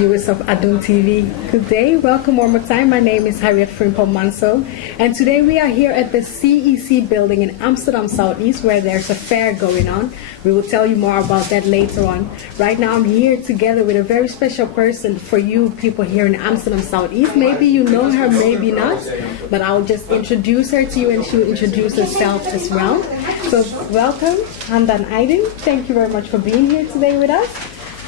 viewers of Adom TV. Good day, welcome one more time. My name is Harriet Frimpel Manso, and today we are here at the CEC building in Amsterdam Southeast, where there's a fair going on. We will tell you more about that later on. Right now I'm here together with a very special person for you people here in Amsterdam Southeast. Maybe you know her, maybe not, but I'll just introduce her to you and she'll introduce herself as well. So welcome, Handan Aydin. Thank you very much for being here today with us.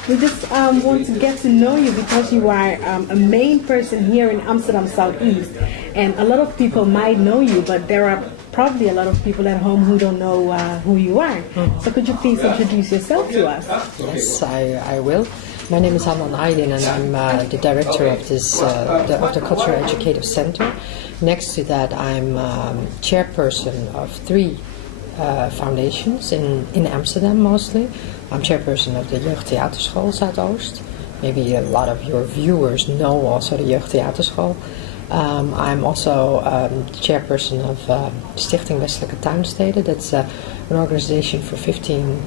We just want to get to know you because you are a main person here in Amsterdam Southeast, and a lot of people might know you, but there are probably a lot of people at home who don't know who you are. So could you please introduce yourself to us? Yes, I will. My name is Handan Aydin, and I'm the director of the Cultural Educative Center. Next to that, I'm chairperson of 3 foundations in Amsterdam mostly. I'm chairperson of the Jeugdtheaterschool Zuid-oost. Maybe a lot of your viewers know also the Jeugdtheaterschool. I'm also chairperson of Stichting Westelijke Tuinsteden. That's an organization for 15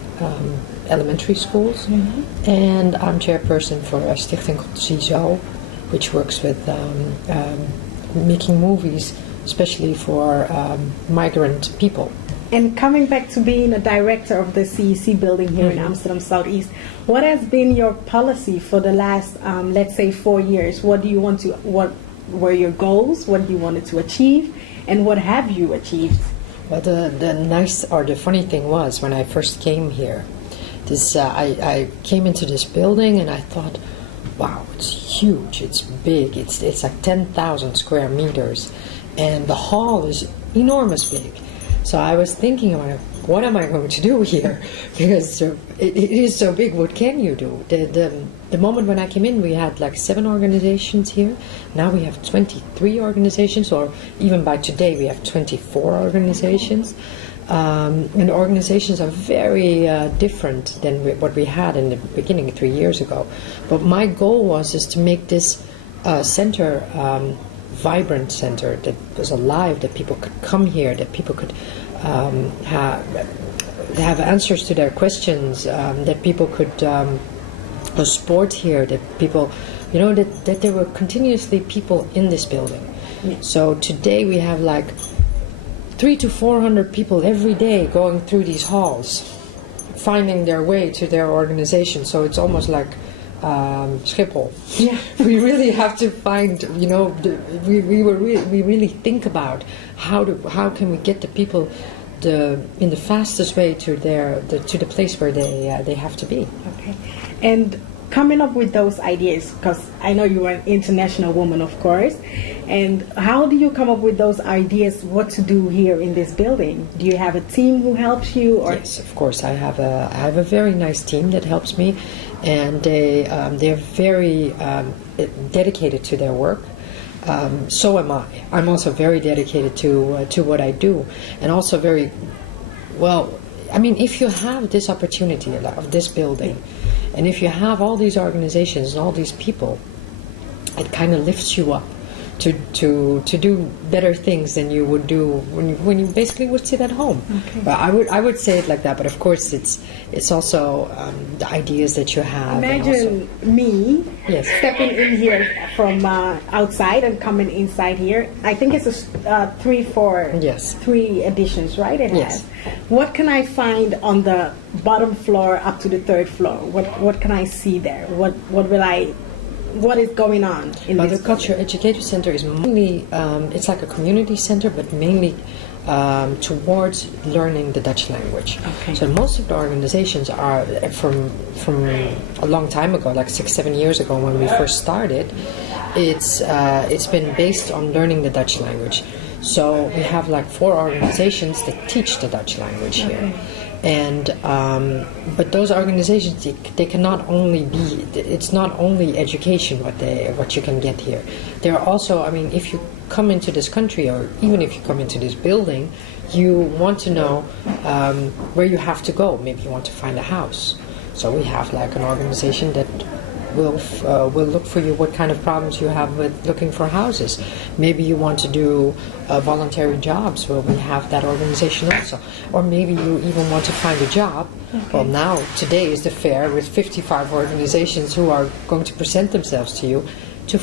elementary schools. And I'm chairperson for a stichting called Ziezo, which works with making movies, especially for migrant people. And coming back to being a director of the CEC building here in Amsterdam Southeast, what has been your policy for the last, let's say, 4 years? What were your goals? What you wanted to achieve? And what have you achieved? Well, the funny thing was, when I first came here, I came into this building and I thought, wow, it's huge, it's big, it's like 10,000 square meters, and the hall is enormous big. So I was thinking, what am I going to do here? Because it is so big, what can you do? The moment when I came in, we had like 7 organizations here. Now we have 23 organizations, or even by today we have 24 organizations. And the organizations are very different than what we had in the beginning 3 years ago. But my goal is to make this center vibrant center that was alive, that people could come here, that people could have answers to their questions, that people could go sport here, that people, that there were continuously people in this building. Yeah. So today we have like 300 to 400 people every day going through these halls, finding their way to their organization. So it's almost like Schiphol. Yeah. We really have to find, we really think about how can we get the people in the fastest way to the place where they have to be. Okay. And coming up with those ideas, because I know you are an international woman, of course, and how do you come up with those ideas what to do here in this building? Do you have a team who helps you? Or? Yes, of course. I have a very nice team that helps me, and they're very dedicated to their work. So am I. I'm also very dedicated to what I do, and also very well. I mean, if you have this opportunity of this building, and if you have all these organizations and all these people, it kind of lifts you up to do better things than you would do when you basically would sit at home. Okay. But I would say it like that. But of course, it's also the ideas that you have. Imagine me Yes. stepping in here from outside and coming inside here. I think it's a 3 additions, right? It yes. has. What can I find on the bottom floor up to the 3rd floor? What can I see there? What is going on in this? The Cultural Educative Center is mainly, it's like a community center, but mainly towards learning the Dutch language. Okay. So most of the organizations are from a long time ago, like 6-7 years ago when we first started. It's been based on learning the Dutch language. So we have like 4 organizations that teach the Dutch language here. And but those organizations, they cannot only be. It's not only education what you can get here. There are also, I mean, if you come into this country, or even if you come into this building, you want to know where you have to go. Maybe you want to find a house. So we have like an organization that will look for you what kind of problems you have with looking for houses. Maybe you want to do voluntary jobs. Well, we have that organization also. Or maybe you even want to find a job. Okay. Well, now today is the fair with 55 organizations who are going to present themselves to you to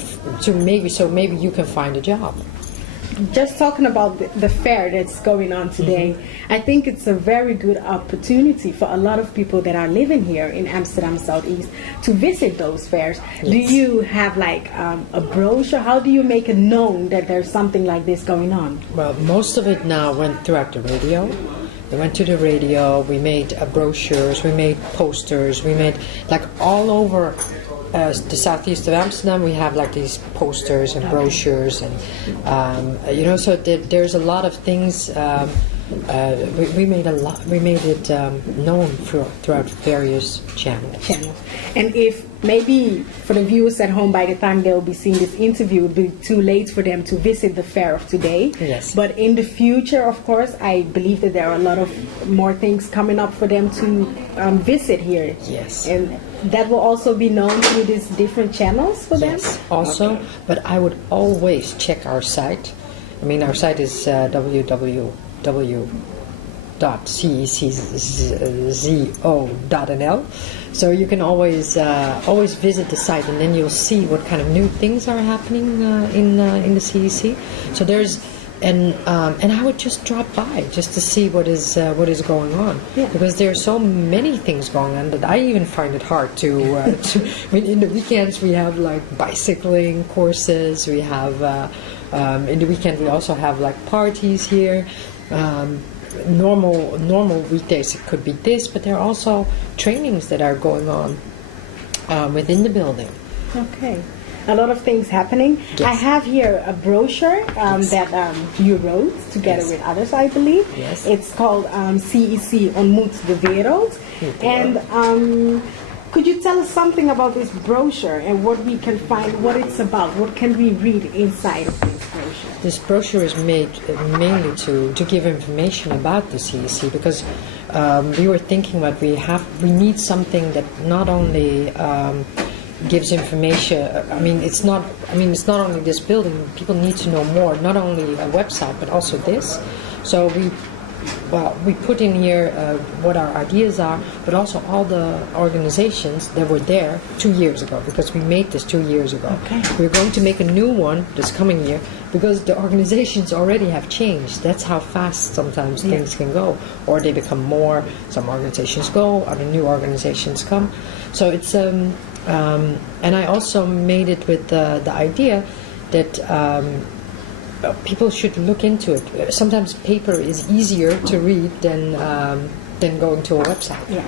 maybe you can find a job. Just talking about the fair that's going on today, I think it's a very good opportunity for a lot of people that are living here in Amsterdam Southeast to visit those fairs. Yes. Do you have like a brochure? How do you make it known that there's something like this going on? Well, most of it now went throughout the radio. We went to the radio, we made brochures, we made posters, we made like all over the southeast of Amsterdam. We have like these posters and brochures, and so there's a lot of things. We made a lot. We made it known throughout various channels. And if maybe for the viewers at home, by the time they'll be seeing this interview, it will be too late for them to visit the fair of today. Yes. But in the future, of course, I believe that there are a lot of more things coming up for them to visit here. Yes. And that will also be known through these different channels for them? Yes, also. Okay. But I would always check our site. I mean, our site is www.ceczo.nl. So you can always visit the site, and then you'll see what kind of new things are happening in the CEC. So there's and I would just drop by just to see what is going on, because there are so many things going on that I even find it hard to. I mean, in the weekends we have like bicycling courses. We have in the weekend we also have like parties here. Normal weekdays it could be this, but there are also trainings that are going on within the building. Okay. A lot of things happening. Yes. I have here a brochure that you wrote together with others, I believe. Yes. It's called CEC ontmoet de wereld. And could you tell us something about this brochure and what we can find, what it's about? What can we read inside of this brochure? This brochure is made mainly to give information about the CEC, because we were thinking that we need something that not only gives information. I mean, it's not only this building. People need to know more. Not only a website, but also this. So we put in here what our ideas are, but also all the organizations that were there 2 years ago, because we made this 2 years ago. Okay. We're going to make a new one this coming year, because the organizations already have changed. That's how fast sometimes things can go, or they become more. Some organizations go, other new organizations come. So it's and I also made it with the idea that people should look into it. Sometimes paper is easier to read than going to a website. Yeah,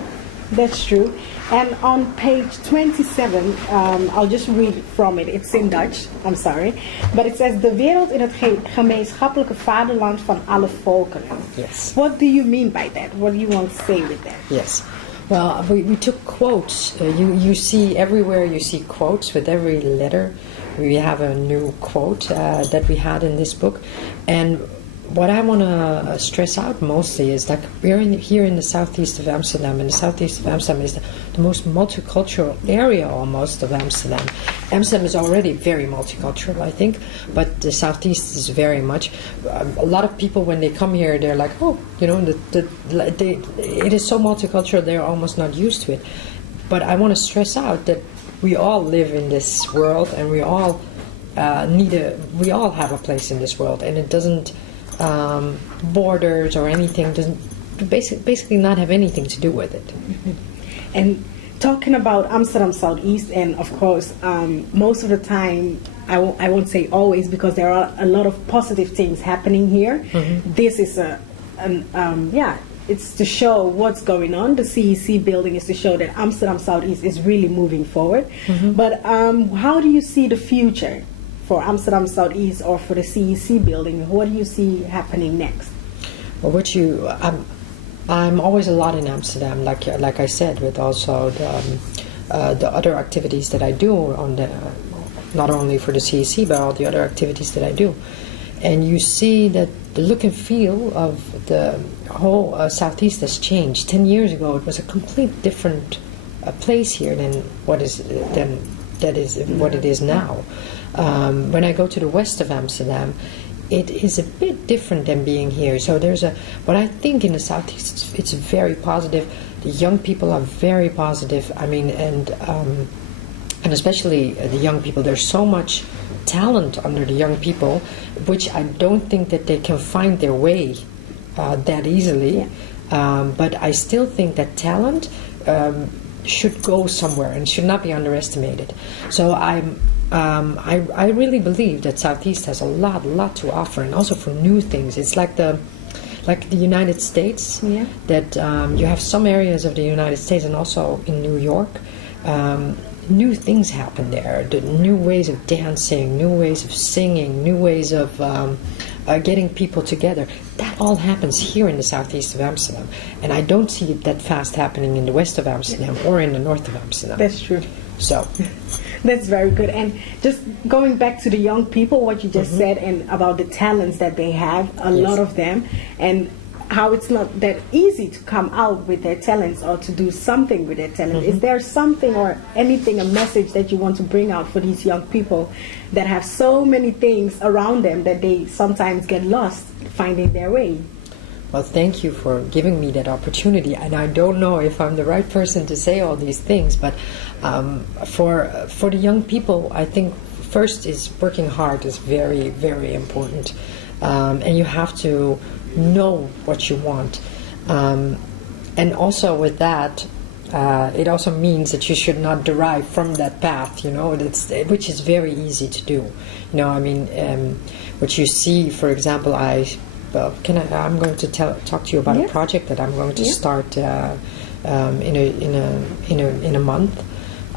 that's true. And on page 27, I'll just read from it. It's in Dutch, I'm sorry. But it says, de wereld in het gemeenschappelijke vaderland van alle volkeren. Yes. What do you mean by that? What do you want to say with that? Yes. Well, we took quotes. You see everywhere, you see quotes with every letter. We have a new quote that we had in this book. And what I want to stress out mostly is that we're here in the southeast of Amsterdam, and the southeast of Amsterdam is the most multicultural area almost of Amsterdam. Amsterdam is already very multicultural, I think, but the southeast is very much. A lot of people, when they come here, they're like, oh, it is so multicultural, they're almost not used to it. But I want to stress out that we all live in this world, and we all we all have a place in this world, and it doesn't borders or anything doesn't basically not have anything to do with it. And talking about Amsterdam Southeast, and of course most of the time, I won't say always, because there are a lot of positive things happening here. This is it's to show what's going on. The CEC building is to show that Amsterdam Southeast is really moving forward. But how do you see the future for Amsterdam Southeast or for the CEC building? What do you see happening next? Well, I'm always a lot in Amsterdam, like I said, with also the other activities that I do on not only for the CEC, but all the other activities that I do. And you see that the look and feel of the whole Southeast has changed. 10 years ago, it was a complete different place here than that is what it is now. When I go to the west of Amsterdam, it is a bit different than being here. So but I think in the southeast it's very positive. The young people are very positive. I mean, and especially the young people. There's so much talent under the young people, which I don't think that they can find their way that easily. Yeah. But I still think that talent should go somewhere and should not be underestimated. So I really believe that Southeast has a lot to offer, and also for new things. It's like the United States, yeah. That you have some areas of the United States and also in New York. New things happen there. The new ways of dancing, new ways of singing, new ways of getting people together. That all happens here in the southeast of Amsterdam, and I don't see it that fast happening in the west of Amsterdam or in the north of Amsterdam. That's true. So that's very good. And just going back to the young people, what you just said, and about the talents that they have, a lot of them, and how it's not that easy to come out with their talents or to do something with their talent. Is there something or anything, a message that you want to bring out for these young people that have so many things around them that they sometimes get lost finding their way? Well, thank you for giving me that opportunity, and I don't know if I'm the right person to say all these things, but for the young people, I think first is working hard is very, very important, and you have to know what you want, and also with that, it also means that you should not derive from that path, which is very easy to do. I mean, what you see, for example, I'm going to talk to you about a project that I'm going to start in a month.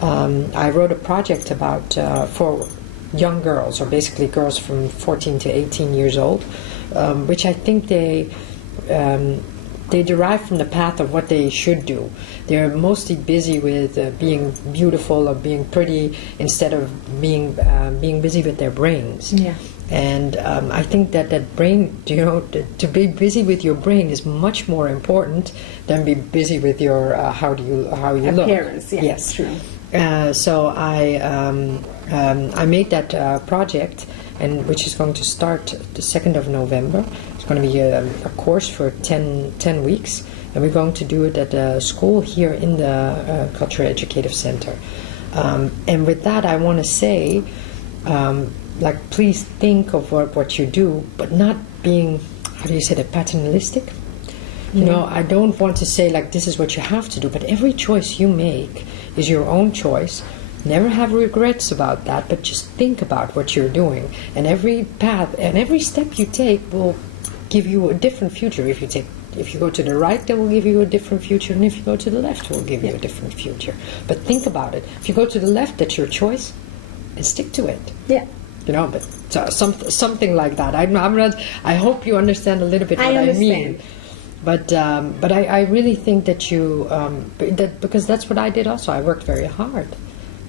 I wrote a project about for young girls, or basically girls from 14 to 18 years old, which I think they derive from the path of what they should do. They're mostly busy with being beautiful or being pretty instead of being busy with their brains. Yeah. And I think that brain, to be busy with your brain is much more important than be busy with your how you appearance. Look. Yeah, yes, true. So I made that project, and which is going to start the 2nd of November. It's going to be a course for 10 weeks, and we're going to do it at a school here in the Cultural Educative Center. And with that, I want to say, please think of what you do, but not being, how do you say that, paternalistic? I don't want to say this is what you have to do, but every choice you make is your own choice. Never have regrets about that, but just think about what you're doing, and every path and every step you take will give you a different future. If you go to the right, that will give you a different future, and if you go to the left, it will give you a different future. But think about it. If you go to the left, that's your choice, and stick to it. Yeah. But something like that. I'm not. I hope you understand a little bit what I mean. But I really think that because that's what I did also. I worked very hard,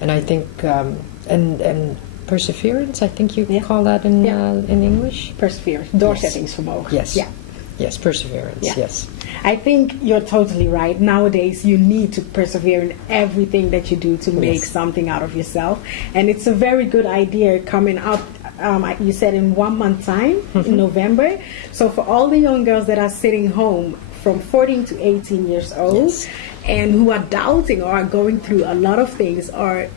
and I think and perseverance. I think you call that in English. Perseverance. Doorzettingsvermogen. Yes. Yeah. Yes, perseverance. Yeah. Yes. I think you're totally right. Nowadays, you need to persevere in everything that you do to make something out of yourself, and it's a very good idea coming up. You said in 1 month time, in November. So for all the young girls that are sitting home from 14 to 18 years old, and who are doubting or are going through a lot of things, or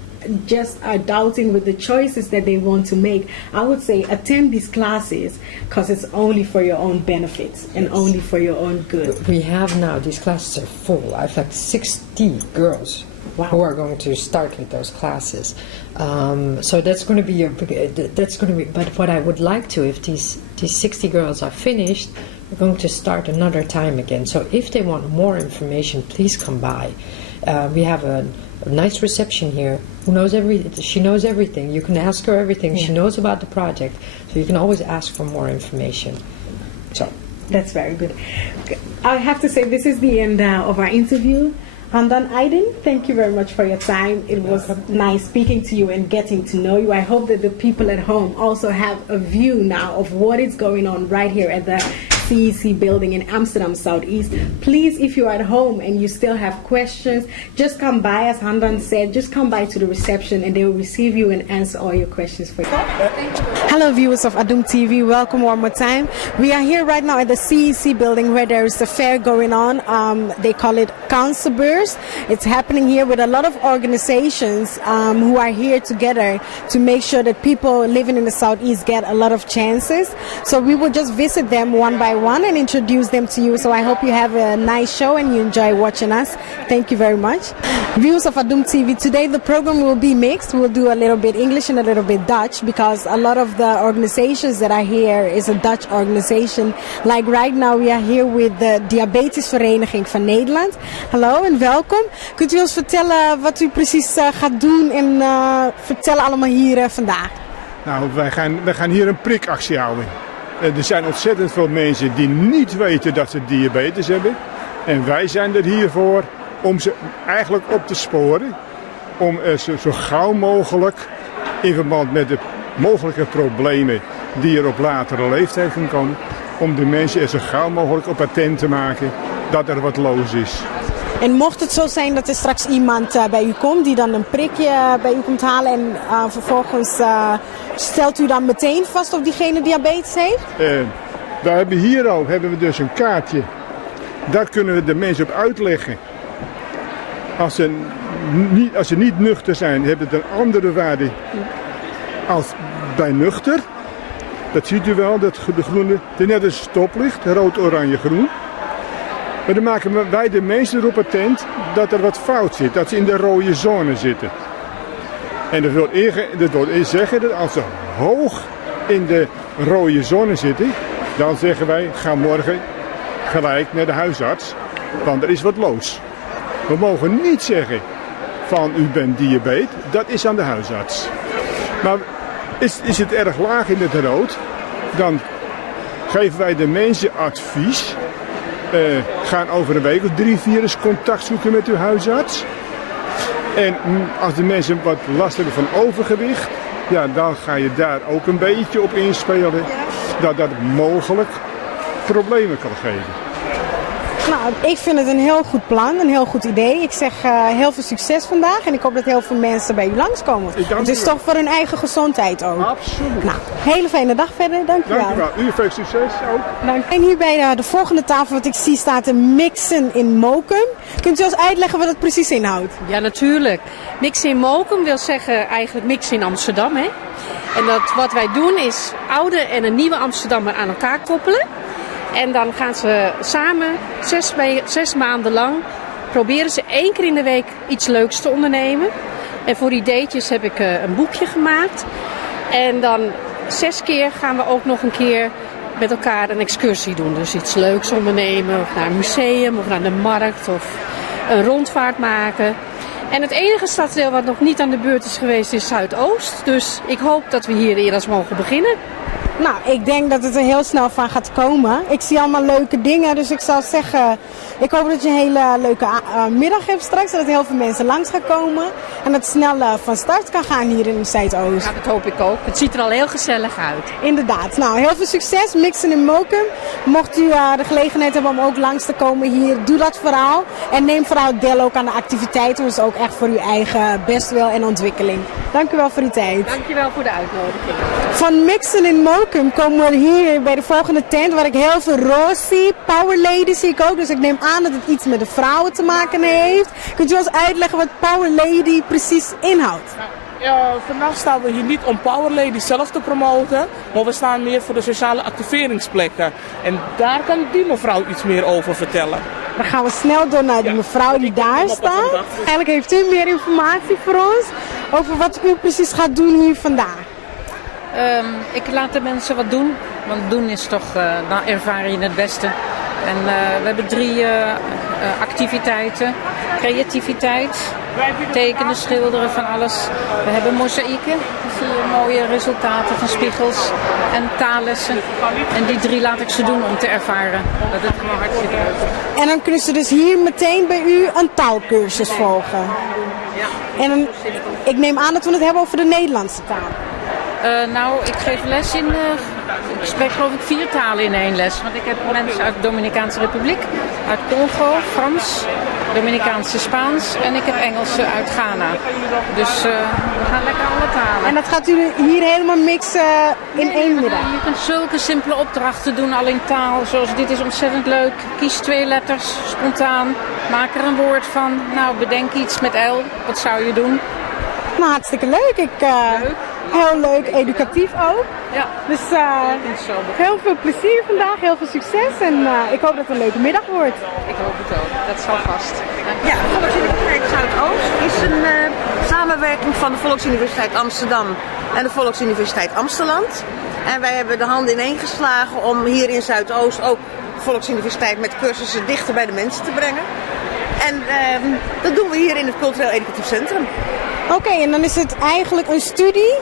just are doubting with the choices that they want to make, I would say attend these classes, because it's only for your own benefits and only for your own good. We have now, these classes are full. I've had 60 girls who are going to start with those classes. So that's going to be but what I would like to, if these 60 girls are finished, we're going to start another time again. So if they want more information, please come by. We have a nice reception here. She knows everything. You can ask her everything. She knows about the project, so you can always ask for more information. So that's very good. I have to say, this is the end of our interview. Handan Aydin, thank you very much for your time. It was nice speaking to you and getting to know you. I hope that the people at home also have a view now of what is going on right here at the CEC building in Amsterdam Southeast. Please, if you're at home and you still have questions, just come by, as Handan said, just come by to the reception and they will receive you and answer all your questions for you. Hello viewers of Adom TV, welcome one more time. We are here right now at the CEC building where there is a fair going on. They call it Kansenbeurs. It's happening here with a lot of organizations who are here together to make sure that people living in the Southeast get a lot of chances. So we will just visit them one by one and introduce them to you. So I hope you have a nice show and you enjoy watching us. Thank you very much. Viewers of Adom TV, today the program will be mixed. We'll do a little bit English and a little bit Dutch because a lot of the organizations that are here is a Dutch organization. Like right now we are here with the Diabetesvereniging van Nederland. Hallo en welkom. Kunt u ons vertellen wat u precies gaat doen en vertellen allemaal hier vandaag? Nou, wij gaan hier een prikactie houden. Er zijn ontzettend veel mensen die niet weten dat ze diabetes hebben. En wij zijn er hiervoor om ze eigenlijk op te sporen. Om zo gauw mogelijk in verband met de mogelijke problemen die er op latere leeftijd gaan komen. Om de mensen er zo gauw mogelijk op attent te maken dat er wat los is. En mocht het zo zijn dat er straks iemand bij u komt die dan een prikje bij u komt halen en vervolgens stelt u dan meteen vast of diegene diabetes heeft? We hebben hier al dus een kaartje. Daar kunnen we de mensen op uitleggen. Als ze niet nuchter zijn, hebben het een andere waarde als bij nuchter. Dat ziet u wel, dat de groene, het is net een stoplicht, rood, oranje, groen. Maar dan maken wij de mensen erop attent dat er wat fout zit, dat ze in de rode zone zitten. En dat wil zeggen dat als ze hoog in de rode zone zitten, dan zeggen wij, ga morgen gelijk naar de huisarts, want er is wat los. We mogen niet zeggen van u bent diabetes, dat is aan de huisarts. Maar is het erg laag in het rood, dan geven wij de mensen advies. Gaan over een week of 3-4 eens contact zoeken met uw huisarts. En als de mensen wat last hebben van overgewicht, ja, dan ga je daar ook een beetje op inspelen dat dat mogelijk problemen kan geven. Nou, ik vind het een heel goed plan, een heel goed idee. Ik zeg heel veel succes vandaag en ik hoop dat heel veel mensen bij u langskomen. Het is toch voor hun eigen gezondheid ook. Absoluut. Nou, hele fijne dag verder, dank u wel. Dank u wel. U veel succes ook. Dank. En hier bij de volgende tafel wat ik zie staat een mixen in Mokum. Kunt u ons uitleggen wat het precies inhoudt? Ja, natuurlijk. Mixen in Mokum wil zeggen eigenlijk mixen in Amsterdam. Hè? En wat wij doen is oude en een nieuwe Amsterdammer aan elkaar koppelen. En dan gaan ze samen 6 maanden lang proberen ze 1 keer in de week iets leuks te ondernemen. En voor ideetjes heb ik een boekje gemaakt. En dan 6 keer gaan we ook nog een keer met elkaar een excursie doen. Dus iets leuks ondernemen of naar een museum of naar de markt of een rondvaart maken. En het enige stadsdeel wat nog niet aan de beurt is geweest is Zuid-Oost. Dus ik hoop dat we hier eerst mogen beginnen. Nou, ik denk dat het er heel snel van gaat komen. Ik zie allemaal leuke dingen, dus ik zou zeggen, ik hoop dat je een hele leuke middag hebt straks. Dat heel veel mensen langs gaan komen en dat het snel van start kan gaan hier in Zuid-Oost. Ja, dat hoop ik ook. Het ziet er al heel gezellig uit. Inderdaad. Nou, heel veel succes. Mixen in Mokum. Mocht u de gelegenheid hebben om ook langs te komen hier, doe dat vooral. En neem vooral deel ook aan de activiteiten, dus ook echt voor uw eigen bestwil en ontwikkeling. Dank u wel voor uw tijd. Dank je wel voor de uitnodiging. Van Mixen in Mokum komen we hier bij de volgende tent waar ik heel veel roze zie. Power Lady zie ik ook, dus ik neem aan dat het iets met de vrouwen te maken heeft. Kunt u ons uitleggen wat Power Lady precies inhoudt? Vandaag staan we hier niet om Power Lady zelf te promoten, maar we staan meer voor de sociale activeringsplekken. En daar kan die mevrouw iets meer over vertellen. Dan gaan we snel door naar de mevrouw die daar staat. Eigenlijk heeft u meer informatie voor ons over wat u precies gaat doen hier vandaag. Ik laat de mensen wat doen, want doen is toch, dan ervaar je het beste. En we hebben 3 activiteiten. Creativiteit, tekenen, schilderen, van alles. We hebben mozaïeken, dan zie je mooie resultaten van spiegels en taallessen. En die 3 laat ik ze doen om te ervaren dat het gewoon hartstikke leuk is. En dan kunnen ze dus hier meteen bij u een taalkursus volgen. Ja. En dan, ik neem aan dat we het hebben over de Nederlandse taal. Nou, ik geef les in ik spreek geloof ik 4 talen in 1 les. Want ik heb mensen uit de Dominicaanse Republiek, uit Congo, Frans, Dominicaanse Spaans en ik heb Engels uit Ghana. Dus we gaan lekker alle talen. En dat gaat u hier helemaal mixen in één middag? Je kunt zulke simpele opdrachten doen al in taal. Zoals dit is ontzettend leuk. Kies 2 letters, spontaan. Maak er een woord van. Nou, bedenk iets met L. Wat zou je doen? Nou, hartstikke leuk. Leuk. Heel leuk, educatief ook. Ja. Dus heel veel plezier vandaag, heel veel succes en ik hoop dat het een leuke middag wordt. Ik hoop het ook. Dat zal vast. Ja, Volksuniversiteit Zuidoost is een samenwerking van de Volksuniversiteit Amsterdam en de Volksuniversiteit Amsterdam. En wij hebben de handen ineengeslagen om hier in Zuidoost ook de Volksuniversiteit met cursussen dichter bij de mensen te brengen. En dat doen we hier in het Cultureel Educatief Centrum. Oké, en dan is het eigenlijk een studie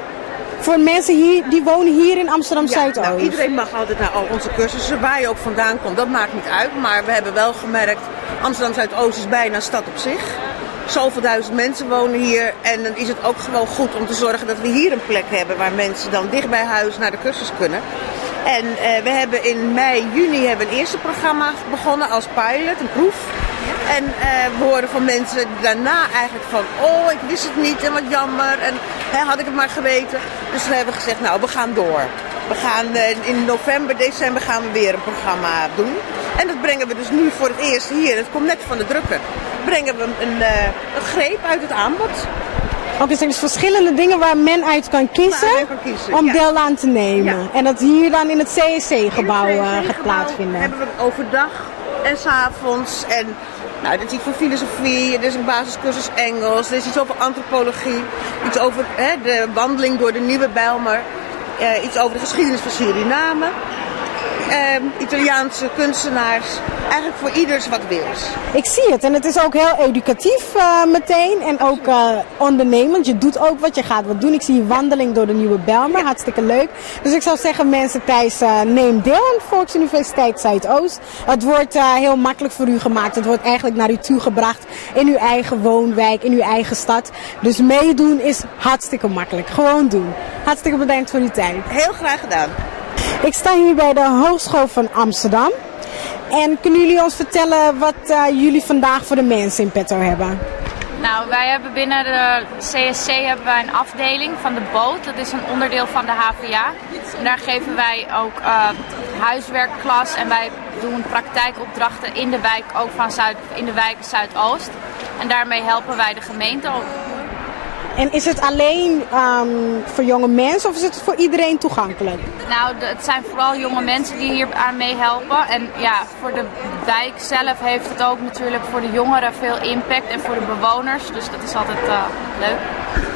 voor mensen hier, die wonen hier in Amsterdam Zuidoost. Nou, iedereen mag altijd naar al onze cursussen, waar je ook vandaan komt, dat maakt niet uit. Maar we hebben wel gemerkt, Amsterdam Zuidoost is bijna een stad op zich. Zoveel duizend mensen wonen hier en dan is het ook gewoon goed om te zorgen dat we hier een plek hebben waar mensen dan dicht bij huis naar de cursus kunnen. En we hebben in mei, juni hebben we een eerste programma begonnen als pilot, een proef. En we horen van mensen daarna eigenlijk van, oh ik wist het niet en wat jammer en had ik het maar geweten. Dus toen hebben we gezegd, nou we gaan door. We gaan in november, december gaan we weer een programma doen. En dat brengen we dus nu voor het eerst hier, het komt net van de drukker, brengen we een greep uit het aanbod. Oké, dus er zijn verschillende dingen waar men uit kan kiezen, om deel aan te nemen. Ja. En dat hier dan in het CSC-gebouw gaat plaatsvinden. Hebben we overdag en 's avonds. En nou, dit is iets voor filosofie, er is een basiscursus Engels, er is iets over antropologie, iets over de wandeling door de Nieuwe Bijlmer, iets over de geschiedenis van Suriname. Italiaanse kunstenaars. Eigenlijk voor ieders wat wils. Ik zie het en het is ook heel educatief meteen en ook ondernemend. Je doet ook wat, je gaat wat doen. Ik zie wandeling door de Nieuwe Bijlmer, hartstikke leuk. Dus ik zou zeggen mensen thuis, neem deel aan de Volksuniversiteit Zuidoost. Het wordt heel makkelijk voor u gemaakt. Het wordt eigenlijk naar u toe gebracht in uw eigen woonwijk, in uw eigen stad. Dus meedoen is hartstikke makkelijk. Gewoon doen. Hartstikke bedankt voor uw tijd. Heel graag gedaan. Ik sta hier bij de Hogeschool van Amsterdam. En kunnen jullie ons vertellen wat jullie vandaag voor de mensen in petto hebben? Nou, wij hebben binnen de CSC hebben wij een afdeling van de boot. Dat is een onderdeel van de HVA. En daar geven wij ook huiswerkklas en wij doen praktijkopdrachten in de wijk, ook in de wijken Zuidoost. En daarmee helpen wij de gemeente ook. En is het alleen voor jonge mensen of is het voor iedereen toegankelijk? Nou, het zijn vooral jonge mensen die hier aan meehelpen. En ja, voor de wijk zelf heeft het ook natuurlijk voor de jongeren veel impact en voor de bewoners. Dus dat is altijd leuk.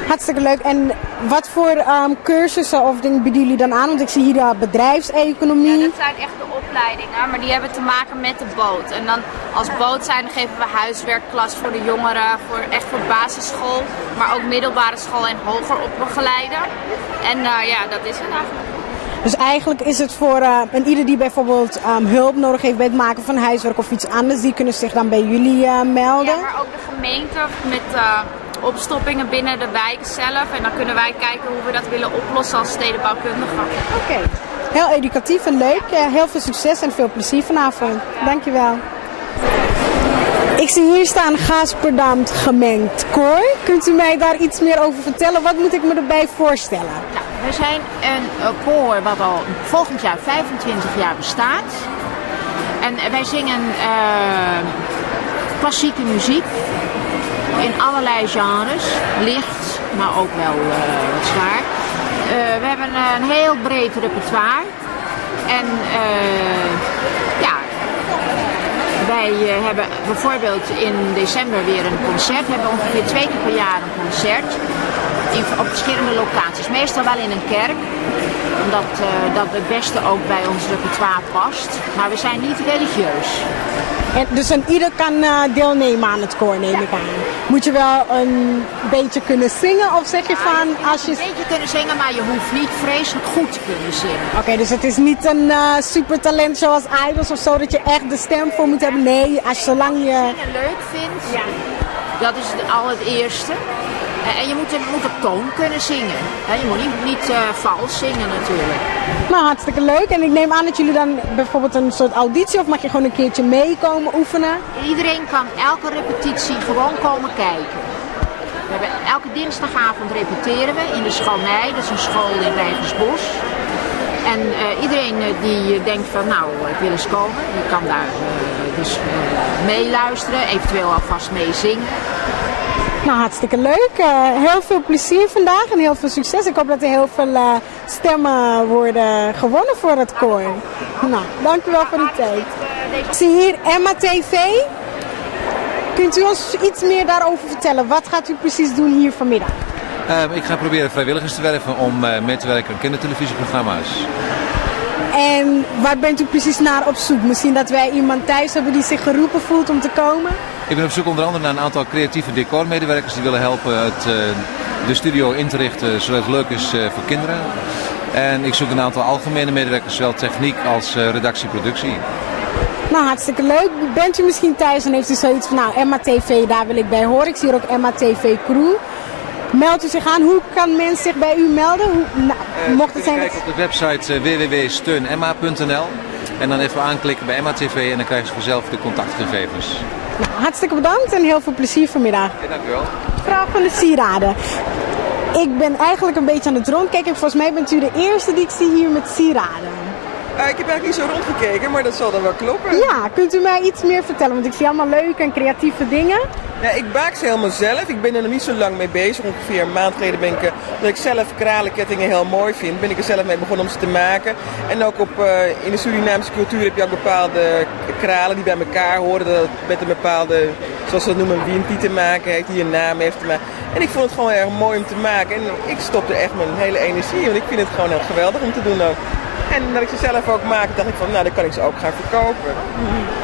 Hartstikke leuk. En wat voor cursussen of dingen bieden jullie dan aan? Want ik zie hier bedrijfseconomie. Ja, dat zijn echt de opleidingen, maar die hebben te maken met de boot. En dan als boot zijn geven we huiswerkklas voor de jongeren, echt voor basisschool, maar ook middelbare school en hoger opgeleiden. En ja, dat is het eigenlijk. Dus eigenlijk is het voor ieder die bijvoorbeeld hulp nodig heeft bij het maken van huiswerk of iets anders, die kunnen zich dan bij jullie melden? Ja, maar ook de gemeente met opstoppingen binnen de wijk zelf. En dan kunnen wij kijken hoe we dat willen oplossen als stedenbouwkundige. Oké. Heel educatief en leuk. Heel veel succes en veel plezier vanavond. Dankjewel. Ik zie hier staan Gaasperdamd gemengd koor. Kunt u mij daar iets meer over vertellen? Wat moet ik me erbij voorstellen? Nou, we zijn een koor wat al volgend jaar 25 jaar bestaat. En wij zingen klassieke muziek in allerlei genres. Licht, maar ook wel wat zwaar. We hebben een heel breed repertoire. En ja, wij hebben bijvoorbeeld in december weer een concert. We hebben ongeveer 2 keer per jaar een concert. Op verschillende locaties. Meestal wel in een kerk. Omdat dat het beste ook bij ons repertoire past. Maar we zijn niet religieus. En dus ieder kan deelnemen aan het koor, neem ik aan. Moet je wel een beetje kunnen zingen of zeg je van... als je een beetje kunnen zingen, maar je hoeft niet vreselijk goed te kunnen zingen. Oké, dus het is niet een supertalent zoals Idols of zo, dat je echt de stem voor moet hebben. Nee, zolang je... Als je het leuk vindt, ja. Dat is al het eerste. En je moet op toon kunnen zingen. Je moet niet vals zingen natuurlijk. Nou, hartstikke leuk. En ik neem aan dat jullie dan bijvoorbeeld een soort auditie of mag je gewoon een keertje meekomen oefenen? Iedereen kan elke repetitie gewoon komen kijken. We hebben elke dinsdagavond repeteren we in de Schalnij, dat is een school in Rijgersbos. En iedereen die denkt van nou, ik wil eens komen, die kan daar dus meeluisteren, eventueel alvast meezingen. Nou, hartstikke leuk. Heel veel plezier vandaag en heel veel succes. Ik hoop dat er heel veel stemmen worden gewonnen voor het koor. Nou, dank u wel voor de tijd. Ik zie hier Emma TV. Kunt u ons iets meer daarover vertellen? Wat gaat u precies doen hier vanmiddag? Ik ga proberen vrijwilligers te werven om mee te werken aan kindertelevisieprogramma's. En waar bent u precies naar op zoek? Misschien dat wij iemand thuis hebben die zich geroepen voelt om te komen? Ik ben op zoek onder andere naar een aantal creatieve decormedewerkers die willen helpen de studio in te richten zodat het leuk is voor kinderen. En ik zoek een aantal algemene medewerkers, zowel techniek als redactie-productie. Nou, hartstikke leuk. Bent u misschien thuis en heeft u zoiets van, nou, Emma TV, daar wil ik bij horen. Ik zie hier ook Emma TV Crew. Meldt u zich aan. Hoe kan men zich bij u melden? Mocht het zijn... Kijk op de website www.steunemma.nl en dan even aanklikken bij Emma TV en dan krijgen ze vanzelf de contactgegevens. Nou, hartstikke bedankt en heel veel plezier vanmiddag. Ja, dank u wel. Vraag van de sieraden. Ik ben eigenlijk een beetje aan het rondkijken. Volgens mij bent u de eerste die ik zie hier met sieraden. Ik heb eigenlijk niet zo rondgekeken, maar dat zal dan wel kloppen. Ja, kunt u mij iets meer vertellen? Want ik zie allemaal leuke en creatieve dingen. Ja, ik baak ze helemaal zelf. Ik ben er nog niet zo lang mee bezig. Ongeveer een maand geleden ben ik, omdat ik zelf kralenkettingen heel mooi vind, ben ik er zelf mee begonnen om ze te maken. En ook in de Surinaamse cultuur heb je ook bepaalde kralen die bij elkaar horen. Dat het met een bepaalde, zoals ze dat noemen, een wind die te maken heeft, die een naam heeft te maken. En ik vond het gewoon erg mooi om te maken. En ik stopte echt mijn hele energie in, want ik vind het gewoon heel geweldig om te doen ook. En dat ik ze zelf ook maak, dacht ik van, nou, dan kan ik ze ook gaan verkopen.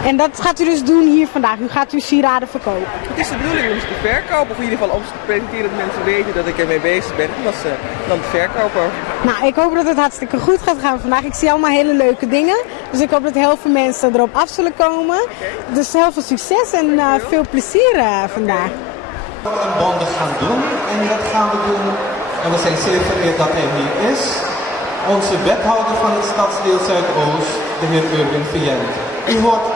En dat gaat u dus doen hier vandaag? U gaat uw sieraden verkopen? Het is de bedoeling om ze te verkopen, of in ieder geval om ze te presenteren dat mensen weten dat ik ermee bezig ben. En dat ze dan te verkopen. Nou, ik hoop dat het hartstikke goed gaat gaan vandaag. Ik zie allemaal hele leuke dingen. Dus ik hoop dat heel veel mensen erop af zullen komen. Dus heel veel succes en veel plezier vandaag. We gaan een bondig gaan doen en dat gaan we doen. En we zijn zeer vereerd dat hij hier is. Onze wethouder van het stadsdeel Zuidoost, de heer Urwin Vient. U hoort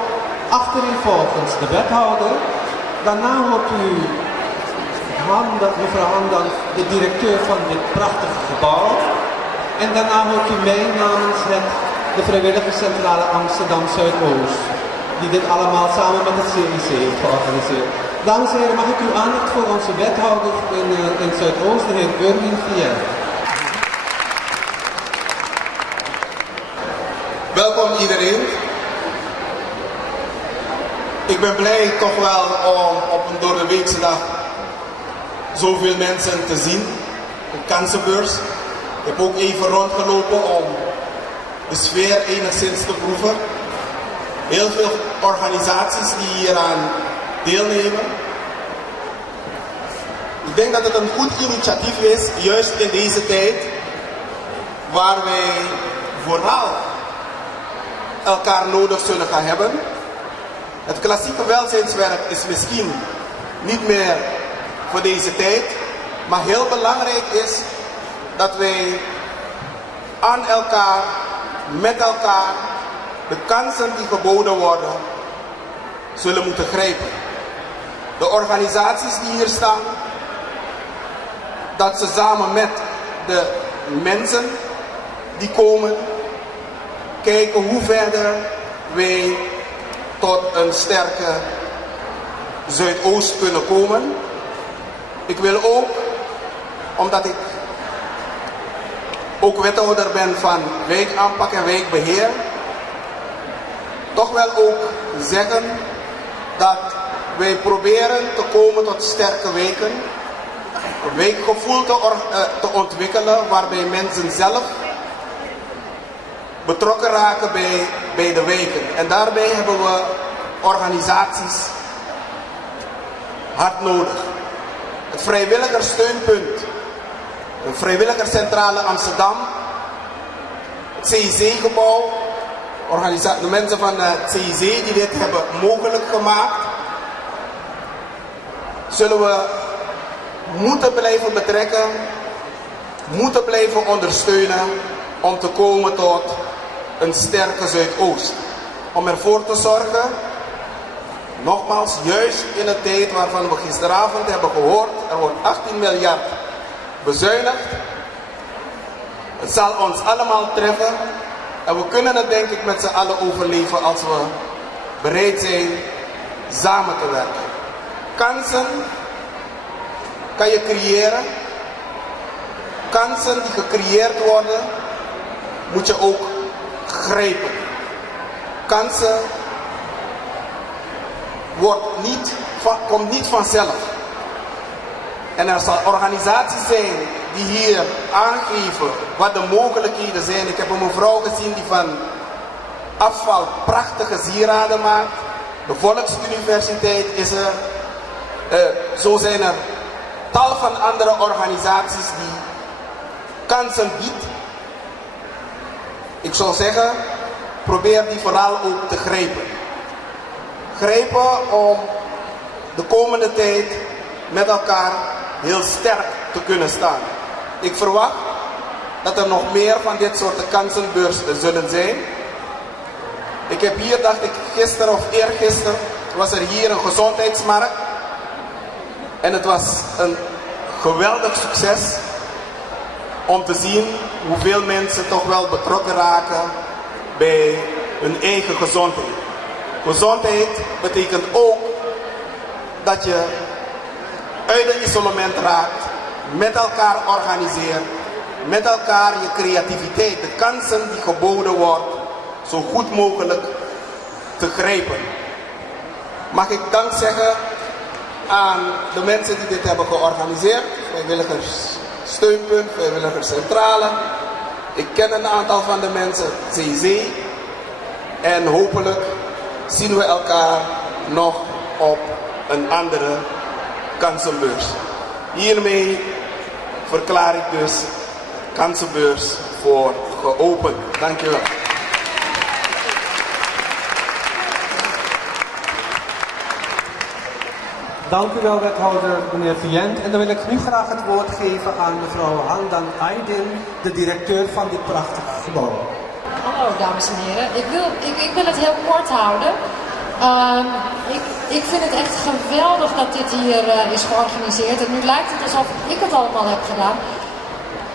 achtereenvolgens de wethouder. Daarna hoort u mevrouw Handan, de directeur van dit prachtige gebouw. En daarna hoort u mij namens de vrijwilligerscentrale Amsterdam Zuidoost. Die dit allemaal samen met het CIC heeft georganiseerd. Dames en heren, mag ik uw aandacht voor onze wethouder in Zuidoost, de heer Urwin Vient. Welkom iedereen. Ik ben blij toch wel om op een doordeweekse dag zoveel mensen te zien. Een kansenbeurs. Ik heb ook even rondgelopen om de sfeer enigszins te proeven. Heel veel organisaties die hieraan deelnemen. Ik denk dat het een goed initiatief is, juist in deze tijd, waar wij vooral elkaar nodig zullen gaan hebben. Het klassieke welzijnswerk is misschien niet meer voor deze tijd, maar heel belangrijk is dat wij aan elkaar, met elkaar, de kansen die geboden worden, zullen moeten grijpen. De organisaties die hier staan, dat ze samen met de mensen die komen, kijken hoe verder wij tot een sterke Zuidoost kunnen komen. Ik wil ook, omdat ik ook wethouder ben van wijkaanpak en wijkbeheer, toch wel ook zeggen dat wij proberen te komen tot sterke wijken. Een wijkgevoel te ontwikkelen waarbij mensen zelf betrokken raken bij de wijken. En daarbij hebben we organisaties hard nodig. Het vrijwilligerssteunpunt, de vrijwilligerscentrale Amsterdam, het CIC-gebouw, de mensen van het CIC die dit hebben mogelijk gemaakt, zullen we moeten blijven betrekken, moeten blijven ondersteunen om te komen tot een sterke Zuidoost. Om ervoor te zorgen, nogmaals, juist in een tijd waarvan we gisteravond hebben gehoord, er wordt 18 miljard bezuinigd. Het zal ons allemaal treffen en we kunnen het denk ik met z'n allen overleven als we bereid zijn samen te werken. Kansen kan je creëren. Kansen die gecreëerd worden, moet je ook grijpen. Kansen komt niet vanzelf. En er zal organisaties zijn die hier aangeven wat de mogelijkheden zijn. Ik heb een mevrouw gezien die van afval prachtige sieraden maakt. De Volksuniversiteit is er. Zo zijn er tal van andere organisaties die kansen biedt. Ik zou zeggen, probeer die vooral ook te grijpen. Grijpen om de komende tijd met elkaar heel sterk te kunnen staan. Ik verwacht dat er nog meer van dit soort kansenbeurzen zullen zijn. Ik heb hier, dacht ik, gisteren of eergisteren, was er hier een gezondheidsmarkt. En het was een geweldig succes om te zien hoeveel mensen toch wel betrokken raken bij hun eigen gezondheid. Gezondheid betekent ook dat je uit het isolement raakt, met elkaar organiseert, met elkaar je creativiteit, de kansen die geboden worden, zo goed mogelijk te grijpen. Mag ik dank zeggen aan de mensen die dit hebben georganiseerd, vrijwilligers steunpunt, vrijwilligers centrale. Ik ken een aantal van de mensen, CC. En hopelijk zien we elkaar nog op een andere kansenbeurs. Hiermee verklaar ik dus kansenbeurs voor geopend. Dank u wel. Dank u wel, wethouder meneer Vient. En dan wil ik nu graag het woord geven aan mevrouw Handan Aydin, de directeur van dit prachtige gebouw. Hallo dames en heren, ik wil het heel kort houden. Ik vind het echt geweldig dat dit hier is georganiseerd. En nu lijkt het alsof ik het allemaal heb gedaan.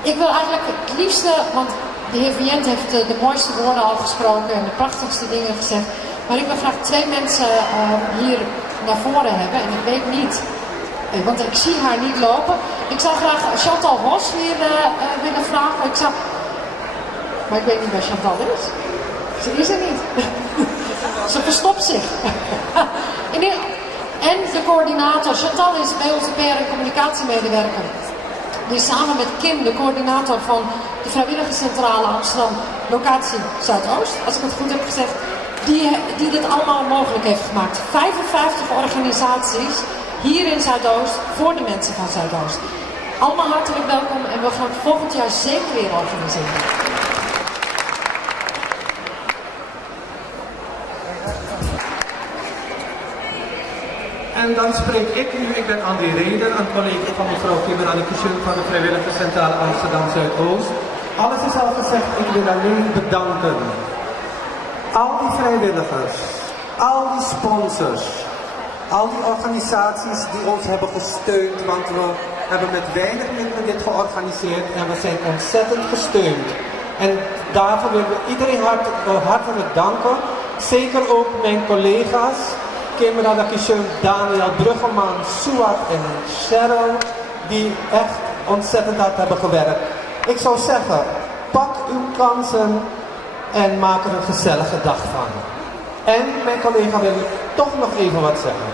Ik wil eigenlijk het liefste, want de heer Vient heeft de mooiste woorden al gesproken en de prachtigste dingen gezegd. Maar ik wil graag twee mensen hier naar voren hebben. En ik weet niet, want ik zie haar niet lopen. Ik zou graag Chantal Hos hier willen vragen. Maar ik weet niet waar Chantal is. Ze is er niet. Ze verstopt zich. En de coördinator. Chantal is bij onze PR en communicatiemedewerker. Die is samen met Kim, de coördinator van de Vrijwilligerscentrale Amsterdam, locatie Zuidoost, als ik het goed heb gezegd, die dit allemaal mogelijk heeft gemaakt. 55 organisaties hier in Zuidoost voor de mensen van Zuidoost. Allemaal hartelijk welkom en we gaan het volgend jaar zeker weer organiseren. En dan spreek ik nu, ik ben André Reden, een collega van mevrouw Kimberanneke van de Vrijwilligerscentrale Amsterdam Zuidoost. Alles is al gezegd, ik wil alleen bedanken. Al die vrijwilligers, al die sponsors, al die organisaties die ons hebben gesteund, want we hebben met weinig middelen dit georganiseerd en we zijn ontzettend gesteund. En daarvoor willen we iedereen hartelijk danken, zeker ook mijn collega's, Kimberanneke, Daniel Bruggeman, Suat en Cheryl, die echt ontzettend hard hebben gewerkt. Ik zou zeggen, pak uw kansen en maak er een gezellige dag van. En mijn collega wil toch nog even wat zeggen.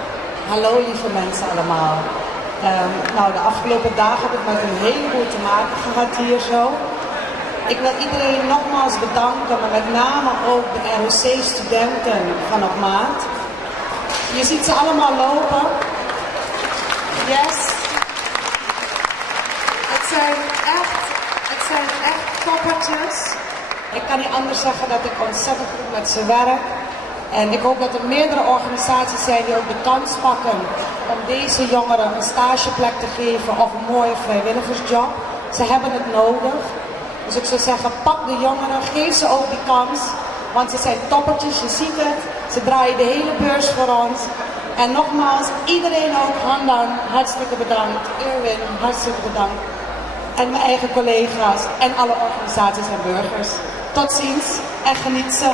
Hallo lieve mensen allemaal. De afgelopen dagen heb ik met een heleboel te maken gehad hier zo. Ik wil iedereen nogmaals bedanken, maar met name ook de ROC-studenten van op maat. Je ziet ze allemaal lopen. Yes. Het zijn echt toppertjes. Ik kan niet anders zeggen dat ik ontzettend goed met ze werk. En ik hoop dat er meerdere organisaties zijn die ook de kans pakken om deze jongeren een stageplek te geven of een mooie vrijwilligersjob. Ze hebben het nodig. Dus ik zou zeggen, pak de jongeren, geef ze ook die kans. Want ze zijn toppertjes, je ziet het. Ze draaien de hele beurs voor ons. En nogmaals, iedereen ook, Handan, hartstikke bedankt. Erwin, hartstikke bedankt. En mijn eigen collega's en alle organisaties en burgers. Tot ziens en geniet ze.